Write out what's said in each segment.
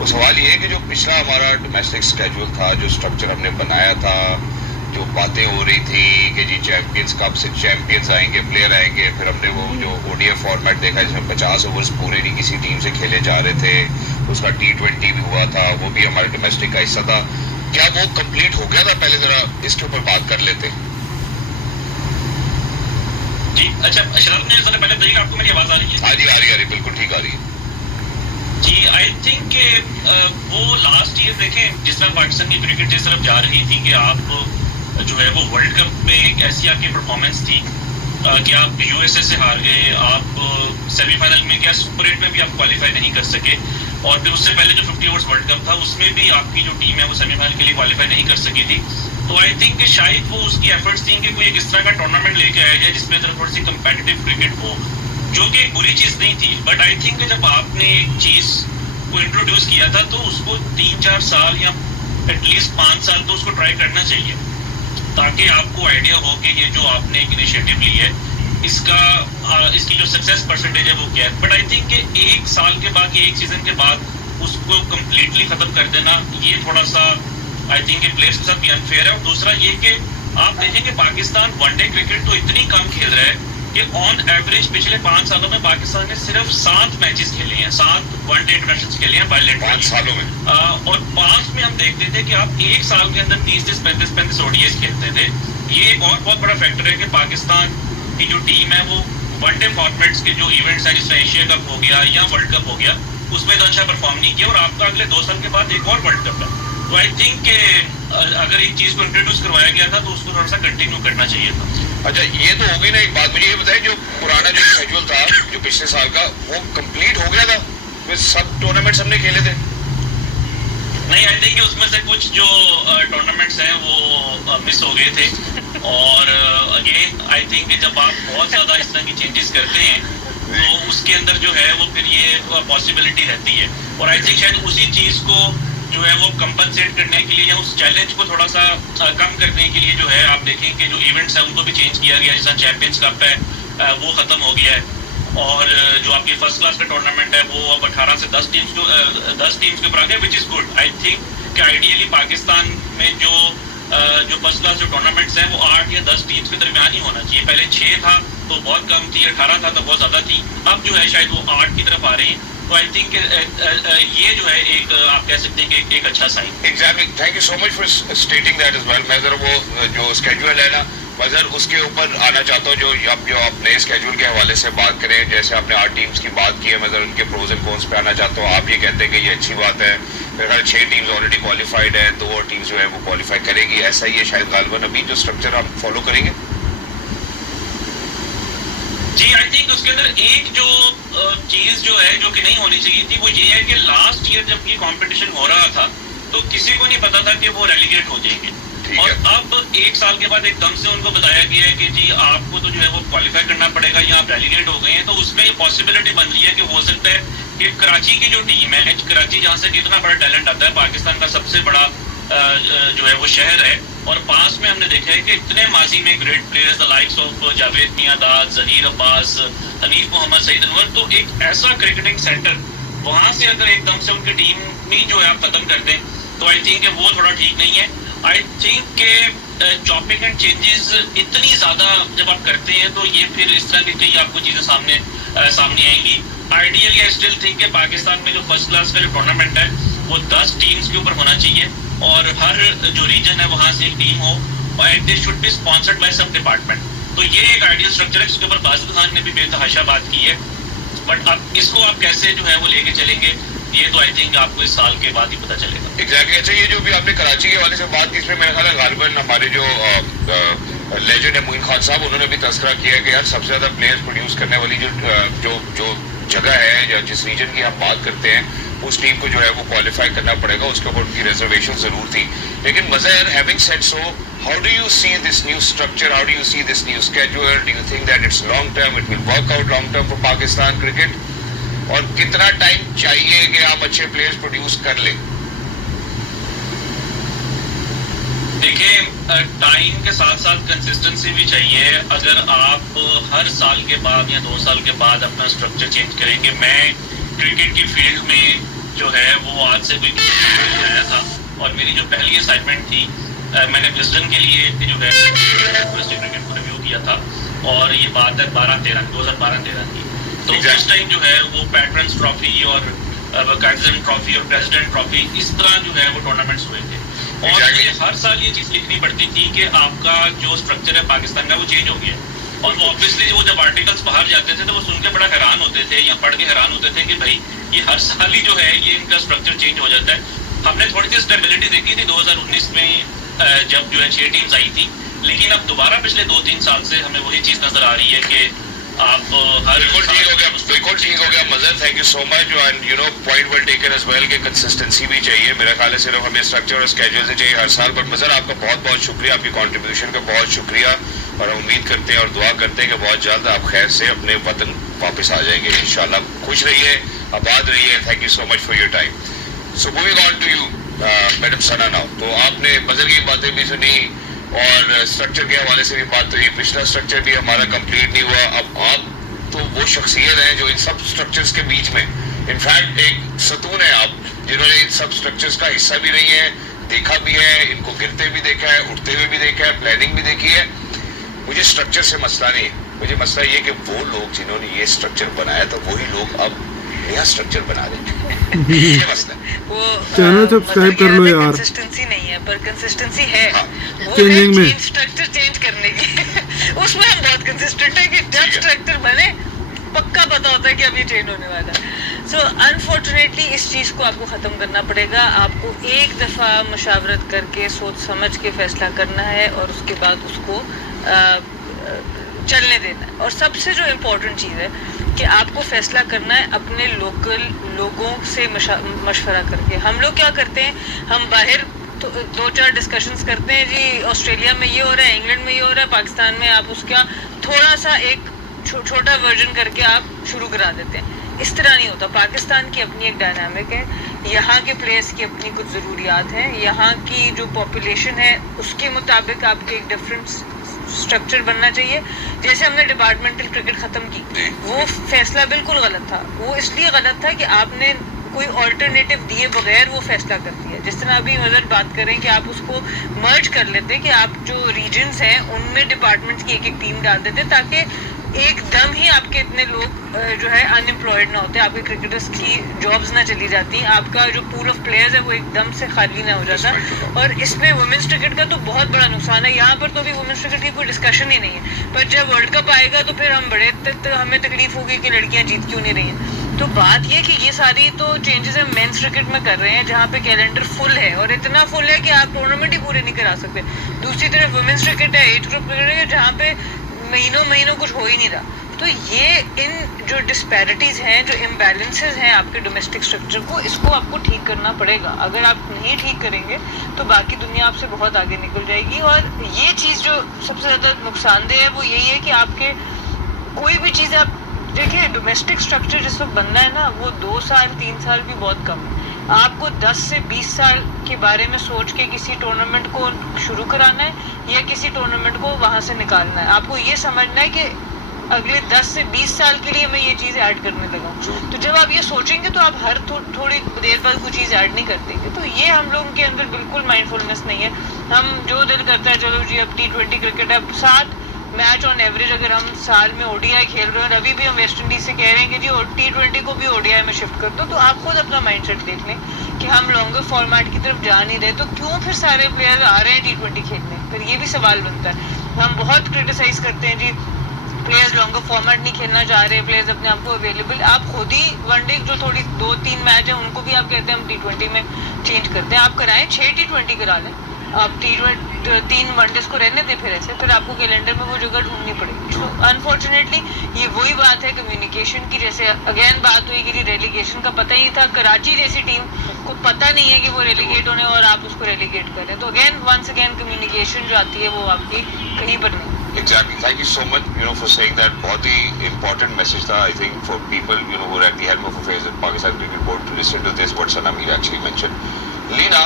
वो सवाल ये है कि जो पिछला हमारा डोमेस्टिक स्केड्यूल था, जो स्ट्रक्चर हमने बनाया था, जो बातें हो रही थी कि जी चैंपियंस कप से चैंपियंस आएंगे, प्लेयर आएंगे, फिर हमने वो जो ओडीआई फॉर्मेट देखा जिसमें 50 ओवर्स पूरे नहीं किसी टीम से खेले जा रहे थे, उसका T20 भी हुआ था, वो भी हमारे डोमेस्टिक का हिस्सा था। क्या वो कंप्लीट हो गया था? पहले जरा इसके ऊपर बात कर लेते। जी अच्छा, अशरफ ने जरा पहले बताइए, आपको मेरी आवाज आ रही है? हाँ जी, आ रही है, बिल्कुल ठीक आ रही है जी। आई थिंक वो लास्ट ईयर देखें जिस तरह पाकिस्तान की क्रिकेट जिस तरफ जा रही थी कि आप जो है वो वर्ल्ड कप में एक ऐसी आपकी परफॉर्मेंस थी कि आप यूएसए से हार गए, आप सेमीफाइनल में क्या सुपर 8 में भी आप क्वालिफाई नहीं कर सके, और फिर उससे पहले जो 50 ओवर्स वर्ल्ड कप था उसमें भी आपकी जो टीम है वो सेमीफाइनल के लिए क्वालिफाई नहीं कर सकी थी। तो आई थिंक कि शायद वो उसकी एफर्ट्स थी कि कोई एक इस तरह का टूर्नामेंट लेके आया जाए जिसमें थोड़ी सी कंपेटिटिव क्रिकेट हो, जो कि एक बुरी चीज़ नहीं थी। बट आई थिंक जब आपने एक चीज़ को इंट्रोड्यूस किया था तो उसको 3-4 साल या एटलीस्ट 5 साल तो उसको ट्राई करना चाहिए, ताकि आपको आइडिया हो कि ये जो आपने एक इनिशिएटिव ली है इसकी जो सक्सेस परसेंटेज है वो क्या है। बट आई थिंक कि एक साल के बाद या एक सीजन के बाद उसको कम्प्लीटली खत्म कर देना ये थोड़ा सा आई थिंक प्लेयर्स के साथ भी अनफेयर है। और दूसरा ये कि आप देखें कि पाकिस्तान वनडे क्रिकेट तो इतनी कम खेल रहा है कि ऑन एवरेज पिछले 5 सालों में पाकिस्तान ने सिर्फ 7 मैचेस खेले हैं, 7 वनडे इंटरनेशनल खेले हैं बायलेटरली 5 सालों में। और 5 में हम देखते थे कि आप एक साल के अंदर 30-35 ओडीआईज खेलते थे। ये एक और बहुत बड़ा फैक्टर है कि पाकिस्तान की जो टीम है वो वनडे फॉर्मेट्स के जो इवेंट्स हैं जिसमें एशिया कप हो गया या वर्ल्ड कप हो गया उसमें तो अच्छा परफॉर्म नहीं किया, और आपका अगले 2 साल के बाद एक और वर्ल्ड कप है। तो आई थिंक अगर एक चीज को इंट्रोड्यूस करवाया गया था तो उसको थोड़ा सा कंटिन्यू करना चाहिए था। अच्छा, ये तो हो गई ना एक बात। मुझे ये बताइए, जो पुराना जो शेड्यूल था जो पिछले साल का, वो कंप्लीट हो गया था? फिर सब टूर्नामेंट्स हमने खेले थे? नहीं, आई थिंक उसमें से कुछ जो टूर्नामेंट्स हैं वो मिस हो गए थे। और अगेन आई थिंक जब आप बहुत ज़्यादा इस तरह की चेंजेस करते हैं तो उसके अंदर जो है वो फिर ये पॉसिबिलिटी रहती है। और आई थिंक शायद उसी चीज़ को जो है वो कंपनसेट करने के लिए या उस चैलेंज को थोड़ा सा कम करने के लिए जो है आप देखें कि जो इवेंट्स हैं उनको भी चेंज किया गया। जैसा चैंपियंस कप है वो ख़त्म हो गया है, और जो आपकी फर्स्ट क्लास का टूर्नामेंट है वो अब 18 से 10 टीम्स के ऊपर आ गया, which is good. I think कि आइडियली पाकिस्तान में जो फर्स्ट क्लास जो टूर्नामेंट्स हैं वो 8 या 10 टीम्स के दरमियान ही होना चाहिए। पहले 6 था तो बहुत कम थी, 18 था तो बहुत ज़्यादा थी, अब जो है शायद वो 8 की तरफ आ रही हैं। तो आई थिंक ये जो है एक आप कह सकते हैं कि एक अच्छा sign. Exactly, thank you so much for stating that as well. मैं जरा वो जो स्केड्यूल है ना मजर उसके ऊपर आना चाहता हूँ, जो आप नए स्केड्यूल के हवाले से बात करें। जैसे आपने 8 टीम्स की बात की है, मैं जरा उनके प्रोज एंड कॉन्स पे आना चाहता हूँ। आप ये कहते हैं कि ये अच्छी बात है, मेरे ख्याल 6 टीम्स ऑलरेडी क्वालिफाइड है, 2 और टीम्स जो है वो क्वालिफाई करेगी, ऐसा ही है शायद गालिबन अभी जो स्ट्रक्चर हम फॉलो करेंगे। जी, आई थिंक उसके अंदर एक जो चीज जो है जो कि नहीं होनी चाहिए थी वो ये है कि लास्ट ईयर जब ये कंपटीशन हो रहा था तो किसी को नहीं पता था कि वो रेलीगेट हो जाएंगे, और अब एक साल के बाद एकदम से उनको बताया गया है कि जी आपको तो जो है वो क्वालिफाई करना पड़ेगा या आप रेलीगेट हो गए हैं। तो उसमें ये पॉसिबिलिटी बन रही है कि हो सकता है कि कराची की जो टीम है, कराची जहाँ से कितना बड़ा टैलेंट आता है, पाकिस्तान का सबसे बड़ा जो है वो शहर है, और पास में हमने देखा है कि इतने माजी में great players the likes of Javed Miandad, Zaheer Abbas, Hanif Mohammad, Saeed Anwar, तो एक ऐसा क्रिकेटिंग सेंटर वहाँ से अगर एकदम से उनकी टीम में जो है आप खत्म कर दें तो आई थिंक वो थोड़ा ठीक नहीं है। आई थिंक के चॉपिंग एंड चेंजेस इतनी ज़्यादा जब आप करते हैं तो ये फिर इस तरह की कई आपको चीज़ें सामने आएंगी। आइडियली आई स्टिल थिंक कि पाकिस्तान में जो फर्स्ट क्लास का जो टूर्नामेंट है वो 10 टीम्स के ऊपर होना चाहिए, और हर जो रीजन है वहाँ से एक टीम हो, और they should be sponsored by some department. तो ये एक आइडियल स्ट्रक्चर है जिसके ऊपर बाजिद खान ने भी बेतहाशा बात की है। बट अब इसको आप कैसे जो है वो लेके चलेंगे ये तो आई थिंक आपको इस साल के बाद ही पता चलेगा। एग्जैक्टली। अच्छा, ये जो भी आपने कराची के हवाले से बात की, इसमें मेरा ख्याल है गालिबन हमारे जो लेजेंड है मोइन खान साहब, उन्होंने भी तस्करा किया है कि यार सबसे ज़्यादा प्लेयर्स प्रोड्यूस करने वाली जो जगह है या जिस रीजन की हम बात करते हैं उस टीम को जो है वो क्वालिफाई करना पड़ेगा, उसके ऊपर उनकी रिजर्वेशन ज़रूर थी। लेकिन मज़ा यार, having said so, how do you see this new structure, how do you see this new schedule, do you think that it's long term, it will work out long term for Pakistan cricket, और कितना time चाहिए कि आप अच्छे players produce कर लें? देखिए, time के साथ साथ कंसिस्टेंसी भी चाहिए। अगर आप हर साल के बाद या 2 साल के बाद अपना स्ट्रक्चर चेंज करेंगे, मैं क्रिकेट की फील्ड में जो है वो आज से कोई आया था, और मेरी जो पहली असाइनमेंट थी मैंने विजडन के लिए जो है क्रिकेट को रिव्यू किया था, और ये बात है 2012-13 की। तो उस टाइम जो है वो पैट्रन्स ट्रॉफी और काइजन ट्रॉफी और प्रेसिडेंट ट्रॉफी इस तरह जो है वो टूर्नामेंट्स हुए थे, और मुझे हर साल ये चीज़ लिखनी पड़ती थी कि आपका जो स्ट्रक्चर है पाकिस्तान का वो चेंज हो गया। और ऑब्वियसली वो जब आर्टिकल्स बाहर जाते थे तो वो सुन के बड़ा हैरान होते थे या पढ़ के हैरान होते थे कि भाई ये हर साल ही जो है ये इनका स्ट्रक्चर चेंज हो जाता है। हमने थोड़ी सी स्टेबिलिटी देखी थी 2019 में जब जो है 6 टीम्स आई थी, लेकिन अब दोबारा पिछले 2-3 साल से हमें वही चीज़ नजर आ रही है कि आप हर बिल्कुल ठीक हो गया Mazhar, thank you so much. And you know point well taken as well कि कंसिस्टेंसी भी चाहिए। मेरा ख्याल है सिर्फ हमें स्ट्रक्चर और स्केड्यूल से चाहिए हर साल। बट मजर आपका बहुत बहुत शुक्रिया, आपकी कंट्रीब्यूशन का बहुत शुक्रिया, और हम उम्मीद करते हैं और दुआ करते हैं कि बहुत जल्द आप खैर से अपने वतन वापस आ जाएंगे इंशाल्लाह। खुश रहिए, आबाद रहिए, thank you so much for your time. So moving on to you madam Sana now, तो आपने मजर की बातें भी सुनी और स्ट्रक्चर के हवाले से भी बात हुई। पिछला स्ट्रक्चर भी हमारा कंप्लीट नहीं हुआ। अब आप तो वो शख्सियत है जो इन सब स्ट्रक्चर्स के बीच में इनफैक्ट एक सतून है आप, जिन्होंने इन सब स्ट्रक्चर्स का हिस्सा भी रही है, देखा भी है, इनको गिरते भी देखा है, उठते हुए भी देखा है, प्लानिंग भी देखी है। मुझे स्ट्रक्चर से मसला नहीं है, मुझे मसला ये कि वो लोग जिन्होंने ये स्ट्रक्चर बनाया था वही लोग अब नया स्ट्रक्चर बना रहे हैं। ये मसला है। वो चैनल सब्सक्राइब कर लो यार। कंसिस्टेंसी नहीं है, पर कंसिस्टेंसी है। हाँ। वो चेंजिंग में। है स्ट्रक्चर चेंज करने की उसमें हम बहुत कंसिस्टेंट है कि जब स्ट्रक्चर बने पक्का पता होता है कि अब ये चेंज होने वाला है। सो अनफॉर्चुनेटली इस चीज़ को आपको ख़त्म करना पड़ेगा। आपको एक दफ़ा मशावरत करके सोच समझ के फैसला करना है और उसके बाद उसको चलने देना है। और सबसे जो इम्पोर्टेंट चीज़ है कि आपको फैसला करना है अपने लोकल लोगों से मशवरा करके। हम लोग क्या करते हैं, हम बाहर तो 2-4 डिस्कशंस करते हैं, जी ऑस्ट्रेलिया में ये हो रहा है, इंग्लैंड में ये हो रहा है, पाकिस्तान में आप उसका थोड़ा सा एक छोटा वर्जन करके आप शुरू करा देते हैं। इस तरह नहीं होता। पाकिस्तान की अपनी एक डायनामिक है, यहाँ के प्लेयर्स की अपनी कुछ ज़रूरियात हैं, यहाँ की जो पॉपुलेशन है उसके मुताबिक आपके एक डिफरेंट स्ट्रक्चर बनना चाहिए। जैसे हमने डिपार्टमेंटल क्रिकेट ख़त्म की, वो फैसला बिल्कुल गलत था। वो इसलिए गलत था कि आपने कोई ऑल्टरनेटिव दिए बगैर वो फैसला कर दिया। जिस तरह अभी मदर बात करें कि आप उसको मर्ज कर लेते, कि आप जो रीजन्स हैं उनमें डिपार्टमेंट्स की एक टीम डाल देते ताकि एकदम ही आपके इतने लोग जो है अनएम्प्लॉयड ना होते, आपके क्रिकेटर्स की जॉब्स ना चली जाती, आपका जो पूल ऑफ प्लेयर्स है वो एकदम से खाली ना हो जाता। और इसमें वुमेंस क्रिकेट का तो बहुत बड़ा नुकसान है। यहाँ पर तो अभी वुमेंस क्रिकेट की कोई डिस्कशन ही नहीं है, पर जब वर्ल्ड कप आएगा तो फिर हम बड़े हमें तकलीफ होगी कि लड़कियाँ जीत क्यों नहीं रही हैं। तो बात ये कि ये सारी तो चेंजेस हम मेंस क्रिकेट में कर रहे हैं जहाँ पे कैलेंडर फुल है, और इतना फुल है कि आप टूर्नामेंट ही पूरे नहीं करा सकते। दूसरी तरफ वुमेंस क्रिकेट है, एज ग्रुप क्रिकेट है, जहाँ पे महीनों कुछ हो ही नहीं रहा। तो ये इन जो डिस्पैरिटीज़ हैं, जो इम्बैलेंसेस हैं आपके डोमेस्टिक स्ट्रक्चर को, इसको आपको ठीक करना पड़ेगा। अगर आप नहीं ठीक करेंगे तो बाकी दुनिया आपसे बहुत आगे निकल जाएगी। और ये चीज़ जो सबसे ज़्यादा नुकसानदेह है वो यही है कि आपके कोई भी चीज़ आप देखिए, डोमेस्टिक स्ट्रक्चर जिस वक्त बनना है ना, वो 2 साल 3 साल भी बहुत कम है। आपको 10 से 20 साल के बारे में सोच के किसी टूर्नामेंट को शुरू कराना है या किसी टूर्नामेंट को वहाँ से निकालना है। आपको ये समझना है कि अगले 10 से 20 साल के लिए मैं ये चीज़ ऐड करने लगा। तो जब आप ये सोचेंगे तो आप हर थोड़ी देर बाद कोई चीज़ ऐड नहीं कर देंगे। तो ये हम लोगों के अंदर बिल्कुल माइंडफुलनेस नहीं है। हम जो दिल करता है चलो जी अब T20 क्रिकेट है, 7 मैच ऑन एवरेज अगर हम साल में ODI खेल रहे हैं, अभी भी हम वेस्ट इंडीज से कह रहे हैं कि जी T20 को भी ODI में शिफ्ट कर दो, तो आप खुद अपना माइंडसेट देख लें कि हम लॉन्गर फॉर्मेट की तरफ जा नहीं रहे, तो क्यों फिर सारे प्लेयर आ रहे हैं T20 खेलने। फिर ये भी सवाल बनता है। हम बहुत क्रिटिसाइज करते हैं जी प्लेयर्स लॉन्गर फॉर्मेट नहीं खेलना चाह रहे, प्लेयर्स अपने आप को अवेलेबल, आप खुद ही वनडे जो थोड़ी 2-3 मैच है उनको भी आप कहते हैं हम T20 में चेंज करते हैं। आप कराएं 6 T20 करा लें, आप 3 वनडेज को रहने दें, फिर ऐसे फिर आपको कैलेंडर में वो जगह ढूंढनी पड़ेगी। तो अनफॉर्चुनेटली ये वही बात है कम्युनिकेशन की। जैसे अगेन बात हुई कि रेलीगेशन का पता ही था, कराची जैसी टीम को पता नहीं है कि वो रेलीगेट होने और आप उसको रेलीगेट करें। तो वंस अगेन कम्युनिकेशन जो आती है वो आपकी कहीं पर नहीं। Exactly. Thank you so much, for saying that. बहुत ही important message था, I think, for people, who are at the helm of affairs at Pakistan Cricket Board to listen to this, what Sana Mir actually mentioned. Leena,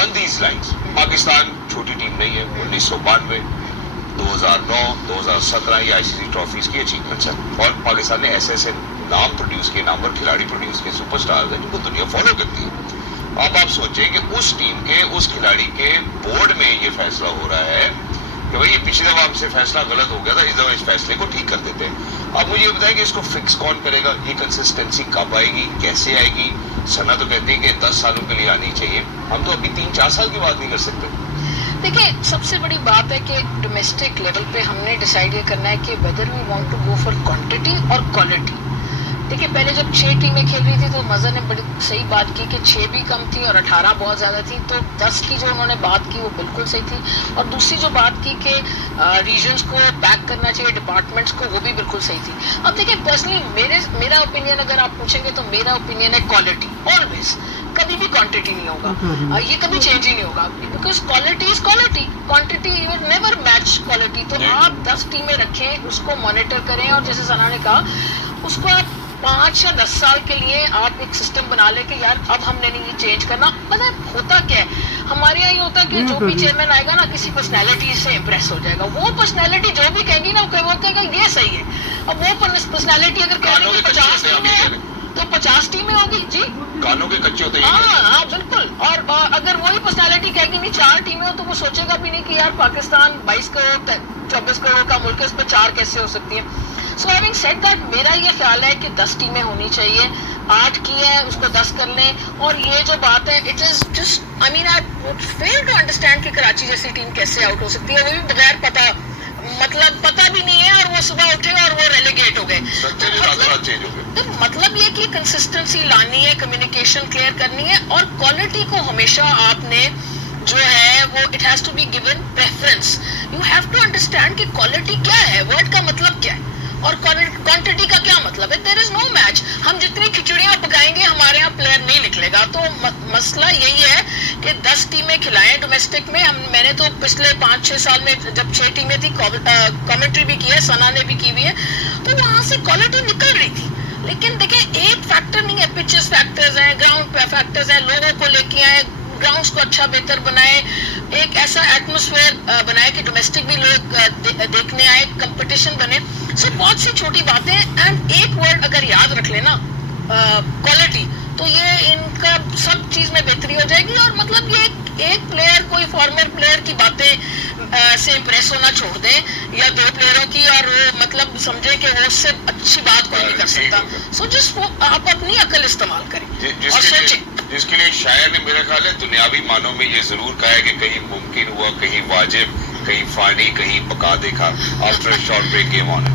on these lines, Pakistan छोटी team नहीं है। 1992, 2009, 2017 ये ICC trophies की achievements हैं, और पाकिस्तान ने ऐसे नाम प्रोड्यूस किए, नामवर खिलाड़ी प्रोड्यूस किए, सुपरस्टार्स हैं जिनको दुनिया फॉलो करती है। अब आप सोचें कि उस टीम के, उस खिलाड़ी के बोर्ड में ये फैसला हो रहा है कि भाई ये पिछली दफा हमसे फैसला गलत हो गया था, इस दफा इस फैसले को ठीक कर देते हैं। अब मुझे ये बताएं कि इसको फिक्स कौन करेगा, ये कंसिस्टेंसी कब आएगी, कैसे आएगी? सना तो कहती है कि 10 सालों के लिए आनी चाहिए, हम तो अभी 3-4 साल की बात नहीं कर सकते। देखिए, सबसे बड़ी बात है कि डोमेस्टिक लेवल पे हमने डिसाइड ये करना है कि whether we want to go for quantity और क्वालिटी। देखिए, पहले जब 6 टीमें खेल रही थी तो मज़र ने बड़ी सही बात की कि 6 भी कम थी और 18 बहुत ज़्यादा थी, तो 10 की जो उन्होंने बात की वो बिल्कुल सही थी। और दूसरी जो बात की कि रीजन्स को पैक करना चाहिए, डिपार्टमेंट्स को, वो भी बिल्कुल सही थी। अब देखिए, पर्सनली मेरा ओपिनियन अगर आप पूछेंगे तो मेरा ओपिनियन है क्वालिटी ऑलवेज, कभी भी क्वांटिटी नहीं होगा, ये कभी चेंज ही नहीं होगा, because quality is quality, quantity you never match quality. तो आप 10 टीमें रखें, उसको मॉनिटर करें, और जैसे सना ने कहा, उसको आप 5 या 10 साल के लिए आप एक सिस्टम बना ले कि यार अब हमने नहीं ये चेंज करना। मतलब होता क्या है, हमारे यहाँ ये होता है कि जो भी चेयरमैन आएगा ना, किसी पर्सनैलिटी से इम्प्रेस हो जाएगा, वो पर्सनैलिटी जो भी कहेगी ना, वो कहेगा ये सही है। अब वो पर्सनैलिटी अगर कहेगी 50 टीमें तो 50 टीमें होगी जी, कानों के कच्चे होते हैं। हाँ बिल्कुल। और अगर वही पर्सनैलिटी कहेगी नहीं 4 टीमें हो, तो वो सोचेगा भी नहीं कि यार पाकिस्तान 22 करोड़ 24 करोड़ का मुल्क है, इसमें 4 कैसे हो सकती है। सो हैविंग सेड दैट, मेरा ये ख्याल है कि 10 टीमें होनी चाहिए, 8 की है उसको 10 कर लें। और ये जो बात है, it is just, I mean I would fail to understand कि कराची जैसी टीम कैसे आउट हो सकती है, वो भी बगैर पता, मतलब पता भी नहीं है, और वो सुबह उठे और वो रेलीगेट हो गए। तो मतलब ये कि कंसिस्टेंसी लानी है, कम्युनिकेशन क्लियर करनी है, और क्वालिटी को हमेशा आपने जो है वो it has to be given preference. You have to understand कि क्वालिटी क्या है, वर्ड का मतलब क्या है, और क्वांटिटी का क्या मतलब है। There is no match. हम जितनी खिचड़ियां पकाएंगे, हमारे यहाँ प्लेयर नहीं निकलेगा। तो मसला यही है कि 10 टीमें खिलाएं डोमेस्टिक में। मैंने तो पिछले 5-6 साल में जब 6 टीमें थी, कमेंट्री भी की है, सना ने भी की हुई है, तो वहां से क्वालिटी निकल रही थी। लेकिन देखिए, एक फैक्टर नहीं है, पिचेस फैक्टर्स हैं, ग्राउंड फैक्टर्स हैं, लोगों को लेके आए, ग्राउंड्स को अच्छा बेहतर बनाए, एक ऐसा एटमॉस्फेयर बनाए कि डोमेस्टिक भी लोग देखने आए, कंपटीशन बने। सो बहुत सी छोटी बातें, एंड एक वर्ड अगर याद रख लेना, क्वालिटी, तो ये इनका सब चीज में बेहतरी हो जाएगी। और मतलब ये एक प्लेयर, कोई फॉर्मर प्लेयर की बातें से इम्प्रेस होना छोड़ दें, या 2 प्लेयरों की, और वो मतलब समझे कि वो उससे अच्छी बात कोई नहीं कर सकता। सो जिस आप अपनी अकल इस्तेमाल करें और सोचें। जिसके लिए शायर ने मेरा ख्याल है दुनियावी मानों में ये जरूर कहा है कि कहीं मुमकिन हुआ, कहीं वाजिब, कहीं फानी, कहीं पका देखा। After short break game on.